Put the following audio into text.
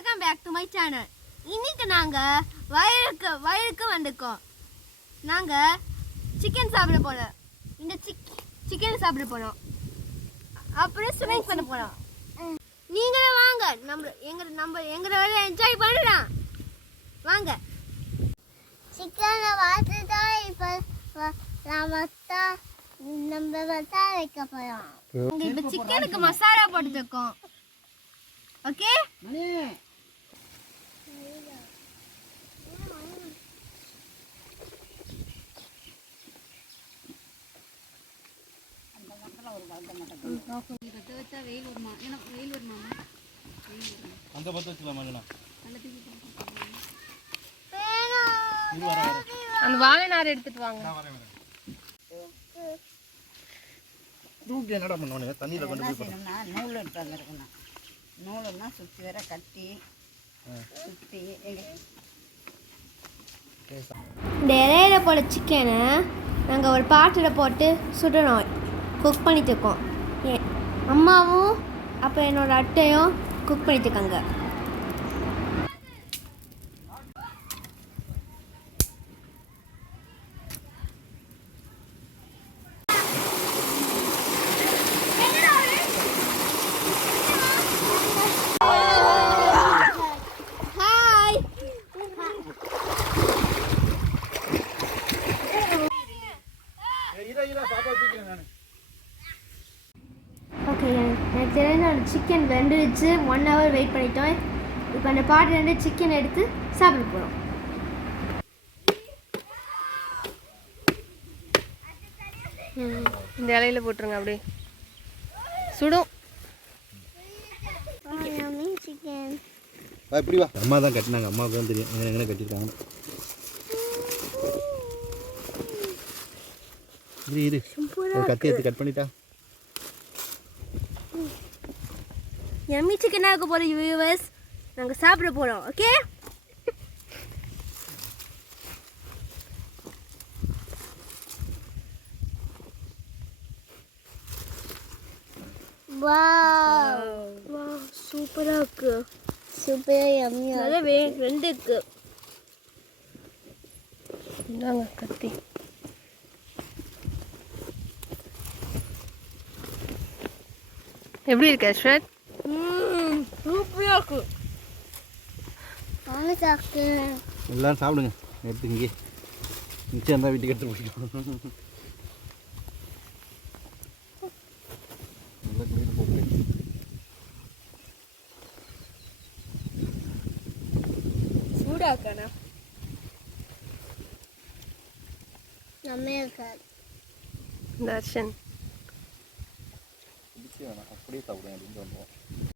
Welcome back to my channel. இன்னைக்கு நாங்கள் வயலுக்கு வந்துருக்கோம். நாங்கள் சிக்கன் சாப்பிட போகிறோம். இந்த சிக்கன் சாப்பிட போகிறோம். அப்புறம் ஸ்விமிங் பண்ண போகிறோம். நீங்களும் வாங்க, எங்களோட என்ஜாய் பண்ணலாம். வாங்க. சிக்கனை பார்த்துட்டா இப்போ நம்ம மசாலா வைக்க போகிறோம். இப்போ சிக்கனுக்கு மசாலா போட்டுருக்கோம். ஓகே, அந்த வாழை நார் எடுத்துட்டு வாங்க. தூக்கி என்னடா பண்ணுவானுங்க தண்ணியில் கொண்டு போய் செய்யணும்னா நூல் எடுத்து வந்துருக்கணும். நூலுன்னா சுற்றி வர கட்டி சுற்றி இந்த இலையில போட சிக்கனை நாங்கள் ஒரு பாட்டில் போட்டு சுடணும், குக் பண்ணிட்டு இருக்கோம். அம்மாவும் அப்போ என்னோட அட்டையும் குக் பண்ணிட்டு இருக்காங்க. ஓகே, எனக்கு தெரிஞ்ச ஒரு சிக்கன் வெந்துடுச்சு. 1 hour வெயிட் பண்ணிட்டோம். இப்போ அந்த பாட்டிலேருந்து சிக்கன் எடுத்து சாப்பிட போகிறோம். இந்த இலையில போட்டுருங்க, அப்படியே சுடும். சிக்கன் இப்படி வா. அம்மா தான் கட்டினாங்க, அம்மாவுக்கு தான் தெரியும் எங்கே கட்டியிருக்காங்க. இரு கத்தி எடுத்து கட் பண்ணிட்டா. யம்மி சிக்கனாக இருக்க போகிற வியூவர்ஸ், நாங்கள் சாப்பிட போகிறோம். ஓகே, சூப்பராக இருக்கு. சூப்பராக யம்மியாக நல்லா ரெண்டு இருக்கு. இந்தாங்க கத்தி. எப்படி இருக்கு அஸ்வத்? சூப்பராக இருக்கு. நானும் சாப்பிட்டேன். எல்லோரும் சாப்பிடுங்க. எடுத்து இங்கே மிச்சம் இருந்தால் வீட்டுக்கு எடுத்து பிடிக்கும். நல்லா குளிர் போட்டு சூடாக்கண்ணா நம்ம இருக்காது. தர்ஷன் அப்படியே சாப்பிடுங்க அப்படின்னு சொல்லுவோம்.